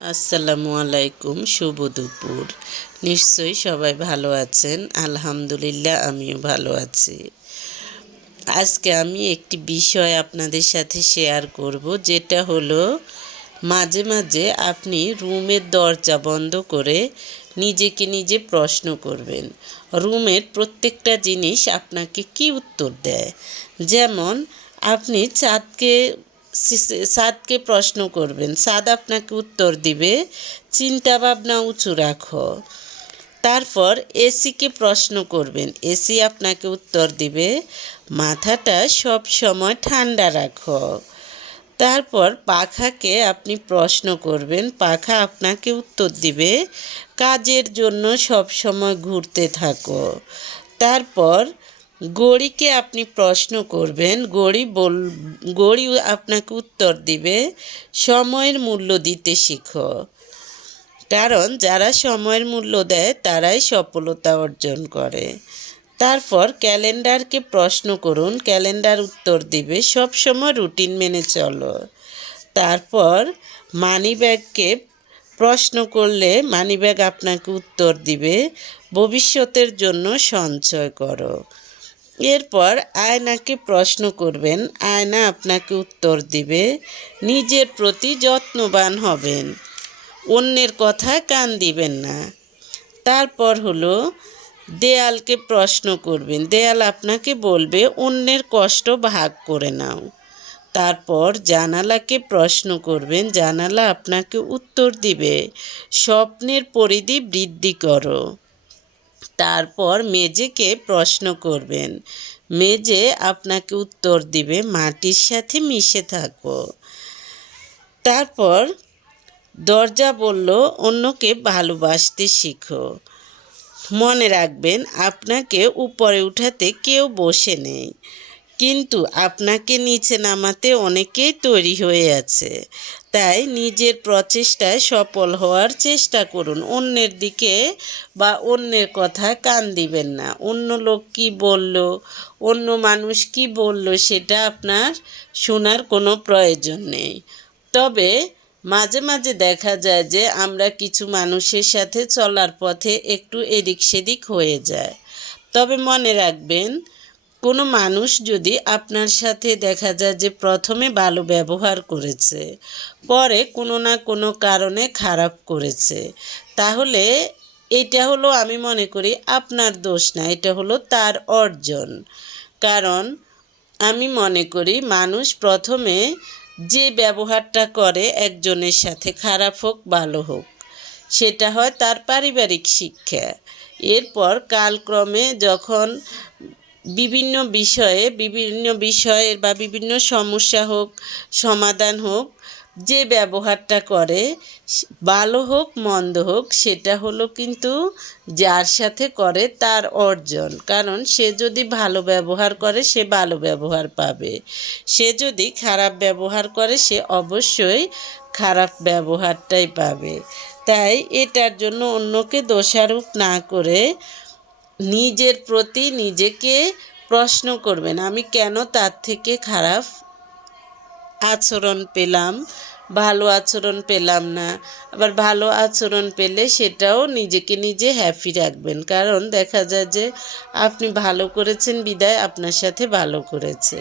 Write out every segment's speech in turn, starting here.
আসসালামু আলাইকুম, শুভ দুপুর। নিশ্চয়ই সবাই ভালো আছেন। আলহামদুলিল্লাহ, আমিও ভালো আছি। আজকে আমি একটি বিষয় আপনাদের সাথে শেয়ার করব, যেটা হলো মাঝে মাঝে আপনি রুমের দরজা বন্ধ করে নিজেকে নিজে প্রশ্ন করবেন, রুমের প্রত্যেকটা জিনিস আপনাকে কি উত্তর দেয়। যেমন আপনি চাঁদকে প্রশ্ন করবেন, চাঁদ আপনাকে উত্তর দিবে চিন্তা ভাবনা উঁচু রাখো। তারপর এসিকে প্রশ্ন করবেন, এসি আপনাকে উত্তর দিবে মাথাটা সব সময় ঠান্ডা রাখো। তারপর পাখাকে আপনি প্রশ্ন করবেন, পাখা আপনাকে উত্তর দিবে কাজের জন্য সব সময় ঘুরতে থাকো। তারপর ঘড়িকে আপনি প্রশ্ন করবেন, ঘড়ি আপনাকে উত্তর দিবে সময়ের মূল্য দিতে শিখো। কারণ যারা সময়ের মূল্য দেয় তারাই সফলতা অর্জন করে। তারপর ক্যালেন্ডারকে প্রশ্ন করুন, ক্যালেন্ডার উত্তর দিবে সব সময় রুটিন মেনে চলো। তারপর মানিব্যাগকে প্রশ্ন করলে মানিব্যাগ আপনাকে উত্তর দিবে ভবিষ্যতের জন্য সঞ্চয় করো। এরপর আয়নাকে প্রশ্ন করবেন, আয়না আপনাকে উত্তর দিবে নিজের প্রতি যত্নবান হবেন, অন্যের কথায় কান দিবেন না। তারপর হলো দেয়ালকে প্রশ্ন করবেন, দেয়াল আপনাকে বলবে অন্যের কষ্ট ভাগ করে নাও। তারপর জানালাকে প্রশ্ন করবেন, জানালা আপনাকে উত্তর দিবে স্বপ্নের পরিধি বৃদ্ধি করো। তারপর মেঝেকে প্রশ্ন করবেন, মেঝে আপনাকে উত্তর দিবে মাটির সাথে মিশে থাকো। তারপর দরজা বলল অন্যকে ভালোবাসতে শিখো। মনে রাখবেন, আপনাকে উপরে উঠাতে কেউ বসে নেই, কিন্তু আপনাকে নিচে নামাতে অনেকেই তৈরি হয়ে আছে। তাই নিজের প্রচেষ্টায় সফল হওয়ার চেষ্টা করুন, অন্যের দিকে বা অন্যের কথায় কান দিবেন না। অন্য লোক কি বলল, অন্য মানুষ কি বলল, সেটা আপনার শোনার কোনো প্রয়োজন নেই। তবে মাঝে মাঝে দেখা যায় যে আমরা কিছু মানুষের সাথে চলার পথে একটু এদিক সেদিক হয়ে যায়। তবে মনে রাখবেন, কোনো মানুষ যদি আপনার সাথে দেখা যায় যে প্রথমে ভালো ব্যবহার করেছে, পরে কোনো না কোনো কারণে খারাপ করেছে, তাহলে এটা হলো, আমি মনে করি আপনার দোষ না, এটা হলো তার অর্জন। কারণ আমি মনে করি মানুষ প্রথমে যে ব্যবহারটা করে একজনের সাথে, খারাপ হোক ভালো হোক, সেটা হয় তার পারিবারিক শিক্ষা। এরপর কালক্রমে যখন বিভিন্ন বিষয়ের বা বিভিন্ন সমস্যা হোক, সমাধান হোক, যে ব্যবহারটা করে ভালো হোক মন্দ হোক, সেটা হলো কিন্তু যার সাথে করে তার অর্জন। কারণ সে যদি ভালো ব্যবহার করে সে ভালো ব্যবহার পাবে, সে যদি খারাপ ব্যবহার করে সে অবশ্যই খারাপ ব্যবহারটাই পাবে। তাই এটার জন্য অন্যকে দোষারোপ না করে নিজের প্রতি নিজেকে প্রশ্ন করবেন, আমি কেন তার থেকে খারাপ আচরণ পেলাম, ভালো আচরণ পেলাম না। আবার ভালো আচরণ পেলে সেটাও নিজেকে নিজে হ্যাপি রাখবেন। কারণ দেখা যায় যে আপনি ভালো করেছেন বিদায় আপনার সাথে ভালো করেছে,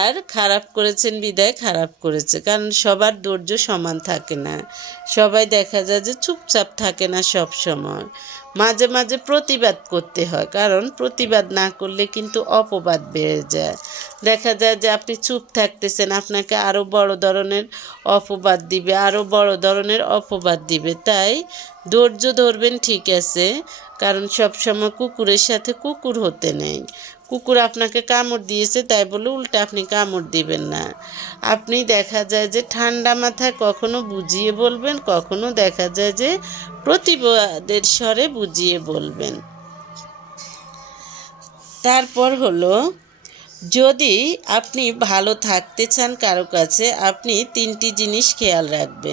আর খারাপ করেছেন বিদায় খারাপ করেছে। কারণ সবার ধৈর্য সমান থাকে না, সবাই দেখা যায় যে চুপচাপ থাকে না সব সময়, মাঝে মাঝে প্রতিবাদ করতে হয়। কারণ প্রতিবাদ না করলে কিন্তু অপবাদ বেড়ে যায়। দেখা যায় যে আপনি চুপ থাকতেছেন, আপনাকে আরও বড় ধরনের অপবাদ দিবে, আরও বড় ধরনের অপবাদ দিবে। তাই ধৈর্য ধরবেন, ঠিক আছে, কারণ সবসময় কুকুরের সাথে কুকুর হতে নেই। কুকুর আপনাকে কামড় দিয়েছে তাই বলে উল্টে আপনি কামড় দিবেন না। আপনি দেখা যায় যে ঠান্ডা মাথায় কখনো বুঝিয়ে বলবেন, কখনো দেখা যায় যে প্রতিবাদের স্বরে বুঝিয়ে বলবেন। তারপর হলো, যদি আপনি ভালো থাকতে চান কারো কাছে, আপনি 3টি জিনিস খেয়াল রাখবেন।